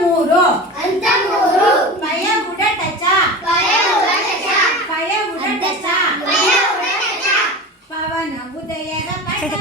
ಮೂರು ಅಂತ ಮೂರು ಪಯ ಉಡ ಟಚ ಪಯ ಉಡಟಚ ಪಯ ಉಡ ಟಚ ಪಯ ಉಡಟಚ ಪವನ ಉದಯದ ಪಟ